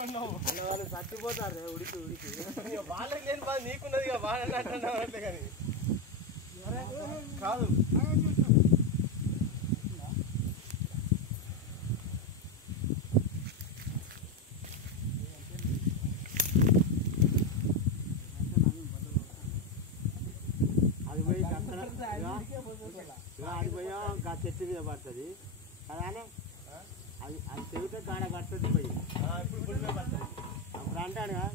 వాళ్ళు చచ్చిపోతారు ఉడికి వాళ్ళకి లేని బాధ నీకున్నది వాళ్ళని అంటే కానీ కాదు. అది పోయి అది పోయా చెట్టు మీద పడుతుంది అలానే అది అది తెగితే కాడ పడుతుంది పోయి అప్పుడు అంటాడుగా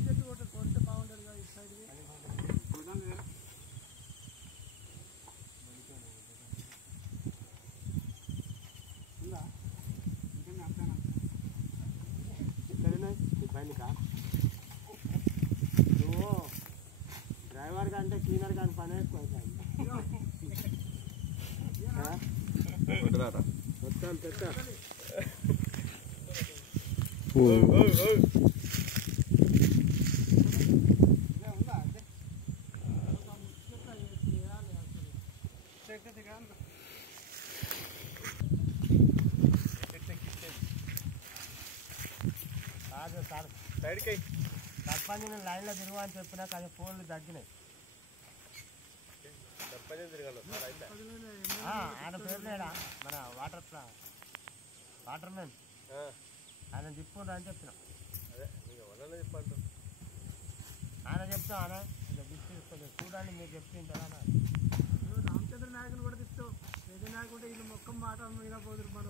చెట్టు కొడితే బాగుంటుంది కదా ఈ సైడ్ ఇక్కడనే పైనకా నువ్వు డ్రైవర్ కంటే క్లీనర్ కానీ పని ఎక్కువ మొత్తం పెట్ట సైడ్కి సర్పంచ్ నేను లైన్లో తిరుగు అని చెప్పినా కానీ ఫోన్లు తగ్గినాయి. ఆయన పేరు లేడా మన వాటర్ మ్యాన్ ఆయన తిప్పుకుంటా అని చెప్పిన. ఆయన చెప్తా ఆయన తీసుకోలేదు చూడండి మీరు చెప్తుంటారా రామచంద్ర నాయకుని కూడా తీస్తావు. వేరే నాయకుంటే వీళ్ళు మొక్క మాట మీద పోదురు మన